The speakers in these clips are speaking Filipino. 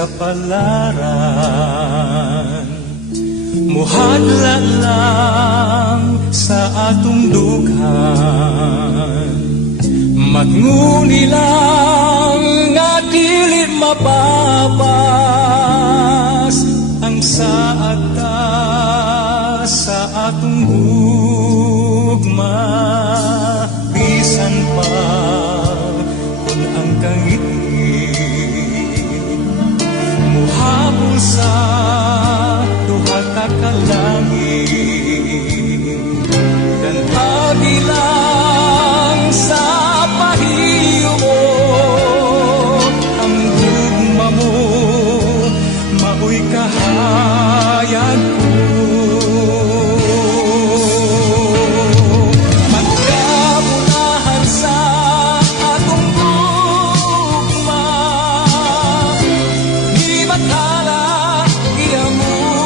kapalaran. Muhadla lang sa atong dughan, magnguni lang nga dili mapapas ang saata sa atong gugma. Bisan pa kung ang kangit-ngit muhabol sa duha ka kalangit, dan agi lang sa pahiyo mo ang gugma mo, mao'y kahayag ko. Magkabunahan sa atong gugma, di matala giamuman,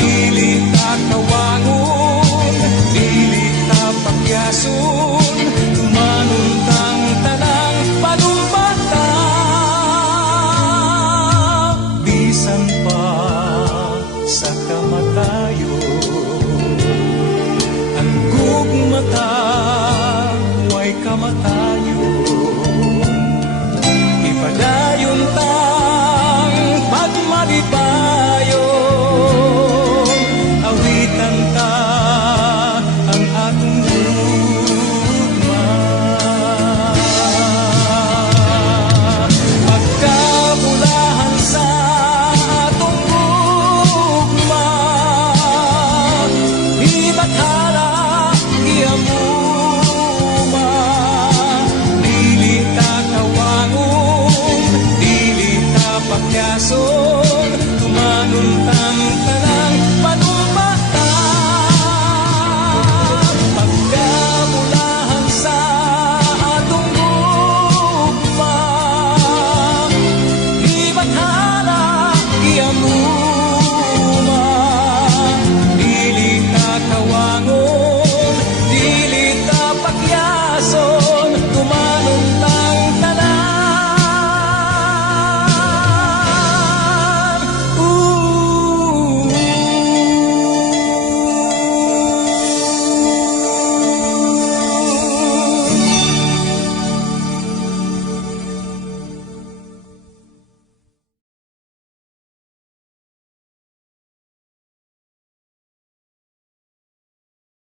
dili ta kawangon, dili ta pakyason, manuntang tanang panumbata. Bisan pa sa kamatayon, ang gugmata way kamatayon.